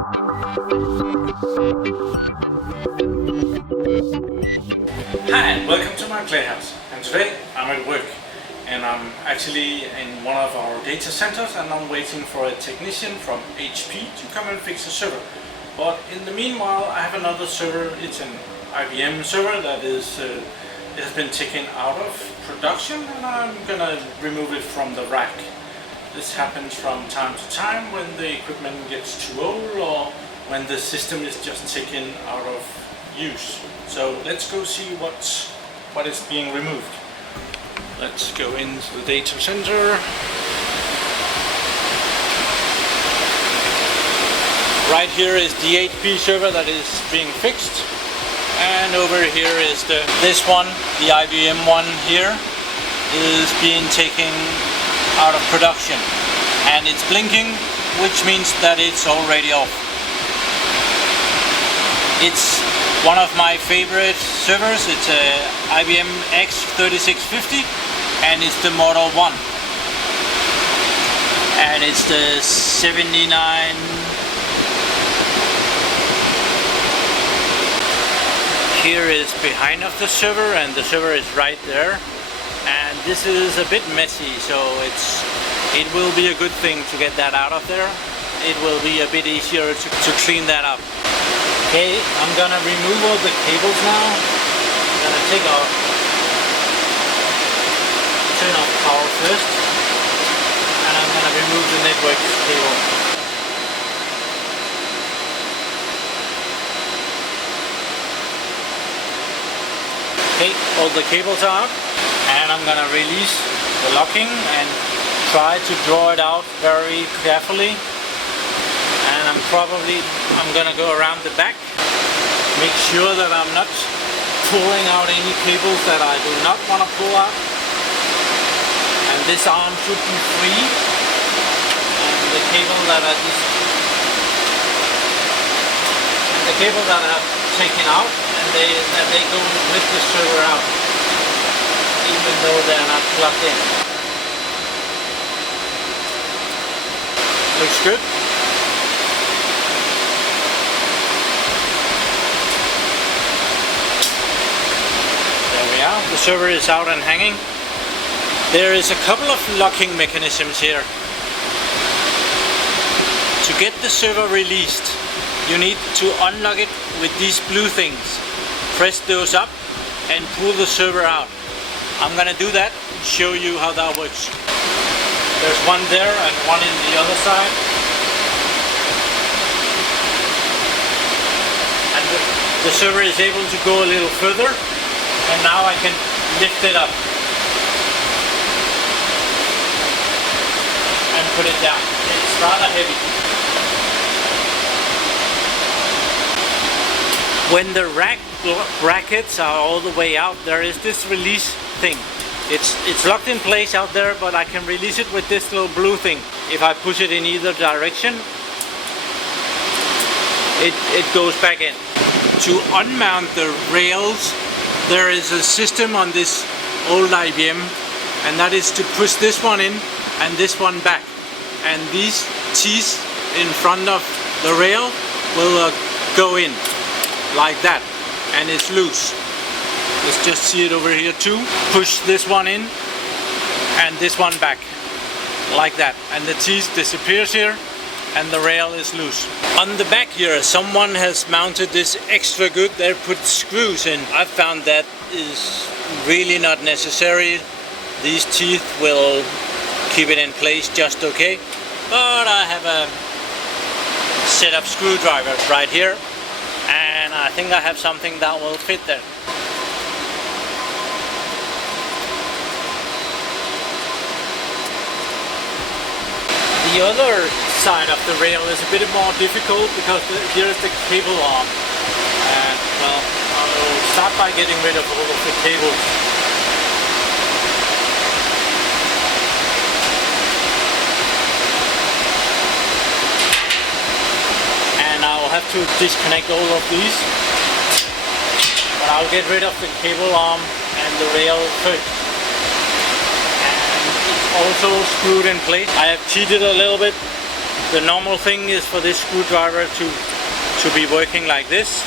Hi, welcome to my PlayHouse, and today I'm at work and I'm actually in one of our data centers and I'm waiting for a technician from HP to come and fix the server. But in the meanwhile I have another server. It's an IBM server that is it has been taken out of production and I'm gonna remove it from the rack. This happens from time to time when the equipment gets too old or when the system is just taken out of use. So let's go see what is being removed. Let's go into the data center. Right here is the HP server that is being fixed, and over here is this one, the IBM one here, is being taken out of production, and it's blinking, which means that it's already off. It's one of my favorite servers. It's a IBM x3650 and it's the Model 1 and it's the 79. Here is behind of the server and the server is right there, and this is a bit messy, so it will be a good thing to get that out of there. It will be a bit easier to clean that up. Okay, I'm gonna remove all the cables now. I'm gonna turn off power first, and I'm gonna remove the network cable. Okay, all the cables are out, and I'm gonna release the locking and try to draw it out very carefully. And I'm gonna go around the back, make sure that I'm not pulling out any cables that I do not want to pull out. And this arm should be free. And the cable that I've taken out, and they go with the server out, even though they're not plugged in. Looks good. The server is out and hanging. There is a couple of locking mechanisms here. To get the server released, you need to unlock it with these blue things. Press those up and pull the server out. I'm gonna do that and show you how that works. There's one there and one in the other side. And the server is able to go a little further. And now I can lift it up and put it down. It's rather heavy. When the rack brackets are all the way out, there is this release thing. It's locked in place out there, but I can release it with this little blue thing. If I push it in either direction, it goes back in. To unmount the rails, there is a system on this old IBM, and that is to push this one in and this one back, and these teeth in front of the rail will go in like that, and it's loose. Let's just see it over here too. Push this one in and this one back like that, and the teeth disappears here and the rail is loose. On the back here, someone has mounted this extra good. They put screws in. I found that is really not necessary. These teeth will keep it in place just okay. But I have a set of screwdrivers right here, and I think I have something that will fit there. The other side of the rail is a bit more difficult because here is the cable arm, and well, I'll start by getting rid of all of the cables. And I'll have to disconnect all of these, but I'll get rid of the cable arm and the rail first. Also screwed in place. I have cheated a little bit The normal thing is for this screwdriver to be working like this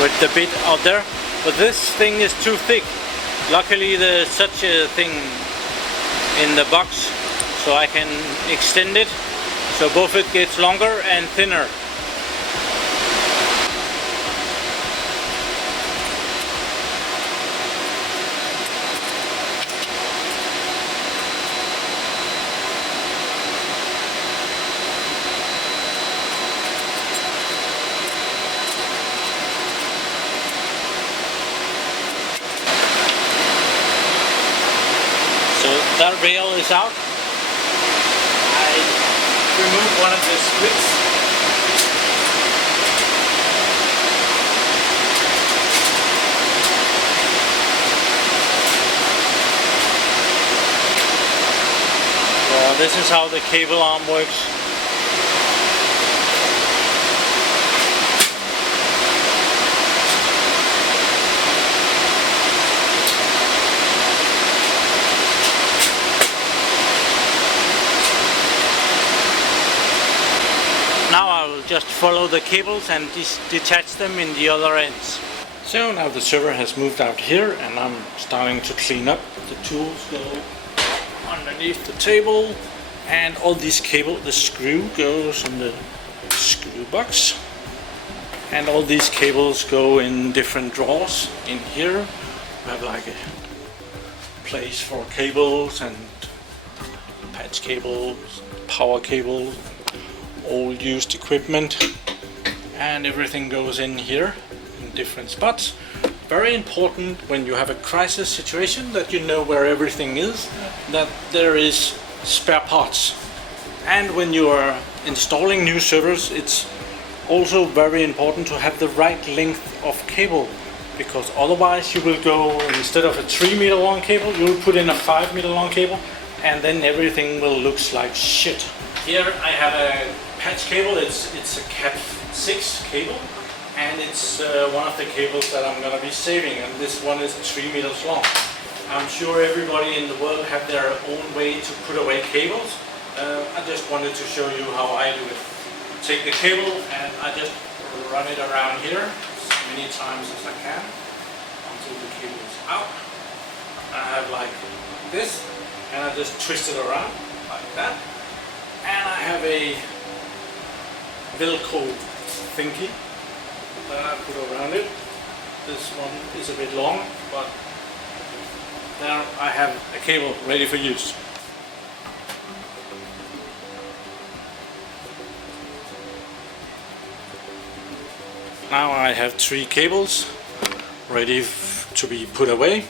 with the bit out there, but this thing is too thick. Luckily there's such a thing in the box, so I can extend it so both it gets longer and thinner. That rail is out. I removed one of the splits. This is how the cable arm works. Now I will just follow the cables and detach them in the other ends. So now the server has moved out here and I'm starting to clean up. The tools go underneath the table and all these cables, the screw goes in the screw box and all these cables go in different drawers. In here we have like a place for cables and patch cables, power cables, old used equipment, and everything goes in here in different spots. Very important when you have a crisis situation that you know where everything is, that there is spare parts. And when you are installing new servers, it's also very important to have the right length of cable, because otherwise you will go, instead of a 3 meter long cable, you will put in a 5 meter long cable and then everything will look like shit. Here I have a patch cable. It's a Cat6 cable, and it's one of the cables that I'm going to be saving, and this one is 3 meters long. I'm sure everybody in the world have their own way to put away cables. I just wanted to show you how I do it. Take the cable and I just run it around here as many times as I can until the cable is out. I have like this, and I just twist it around like that. And I have a Velcro thingy that I put around it. This one is a bit long, but now I have a cable ready for use. Now I have 3 cables ready to be put away,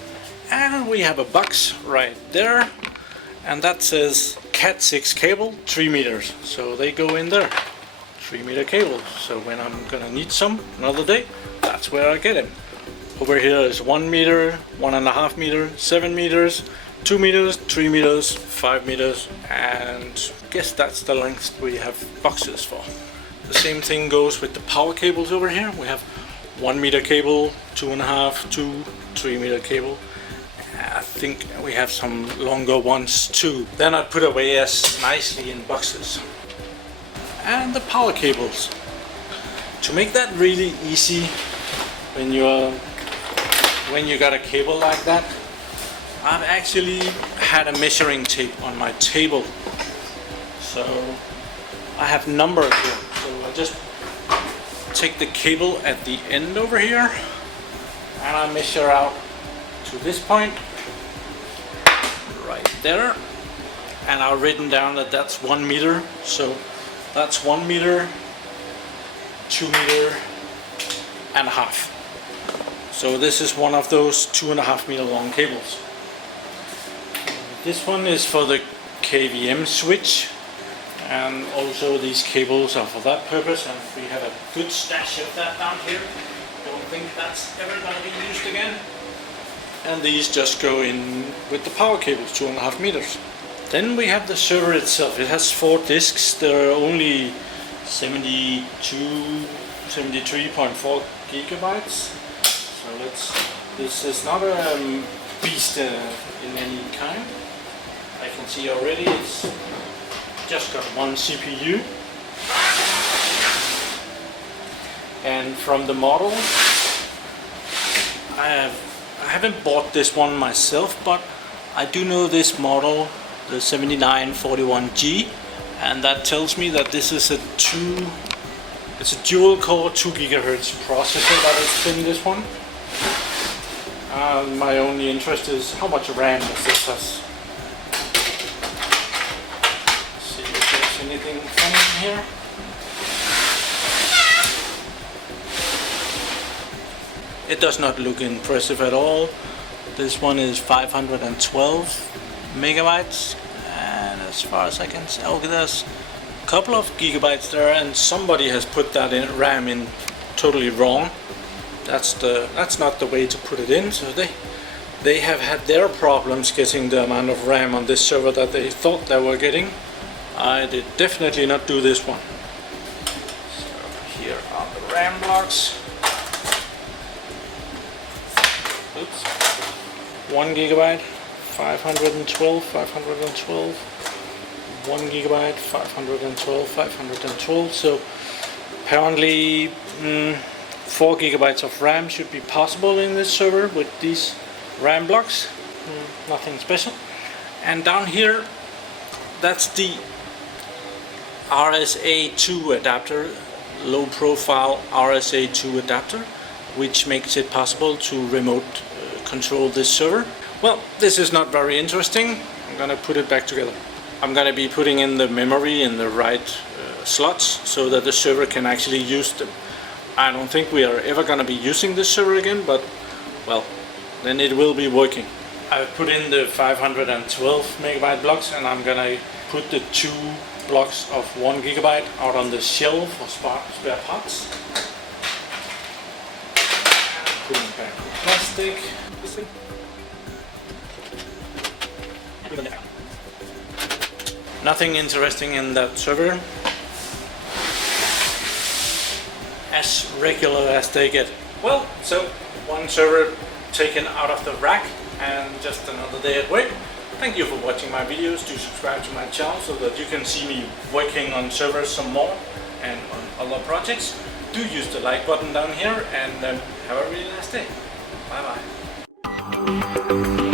and we have a box right there, and that says Cat6 cable 3 meters, so they go in there. 3 meter cable, so when I'm gonna need some another day, that's where I get them. Over here is 1 meter, 1.5 meter, 7 meters, 2 meters, 3 meters, 5 meters, and I guess that's the length we have boxes for. The same thing goes with the power cables over here. We have 1 meter cable, 2.5, 2, 3 meter cable. I think we have some longer ones too. Then I put away as nicely in boxes. And the power cables. To make that really easy when you got a cable like that, I've actually had a measuring tape on my table. So I have numbers here. So I just take the cable at the end over here and I measure out to this point right there, and I've written down that that's 1 meter, so that's 1 meter, 2 meter and a half. So this is one of those 2.5 meter long cables. This one is for the KVM switch, and also these cables are for that purpose, and we have a good stash of that down here. Don't think that's ever going to be used again. And these just go in with the power cables, 2.5 meters. Then we have the server itself. It has 4 disks. There are only 73.4 gigabytes. So this is not a beast in any kind. I can see already it's just got one CPU, and from the model, I haven't bought this one myself, but I do know this model, the 7941G, and that tells me that this is it's a dual core 2 GHz processor that is in this one. My only interest is how much RAM does this has. Let's see if there's anything funny in here. It does not look impressive at all. This one is 512 megabytes, and as far as I can see, okay, there's a couple of gigabytes there, and somebody has put that in RAM in totally wrong. That's not the way to put it in. So they have had their problems getting the amount of RAM on this server that they thought they were getting. I did definitely not do this one. So here are the RAM blocks. Oops. 1 gigabyte, 512, 512, 1 gigabyte, 512, 512. So apparently 4 gigabytes of RAM should be possible in this server with these RAM blocks. Nothing special. And down here, that's the RSA2 adapter, low profile RSA2 adapter, which makes it possible to remote control this server. Well, this is not very interesting. I'm gonna put it back together. I'm gonna be putting in the memory in the right slots so that the server can actually use them. I don't think we are ever gonna be using this server again, but well, then it will be working. I've put in the 512 megabyte blocks, and I'm gonna put the 2 blocks of 1 gigabyte out on the shelf for spare parts. Putting back the plastic. Nothing interesting in that server. As regular as they get. Well, so one server taken out of the rack and just another day at work. Thank you for watching my videos. Do subscribe to my channel so that you can see me working on servers some more and on other projects. Do use the like button down here, and have a really nice day. Bye bye.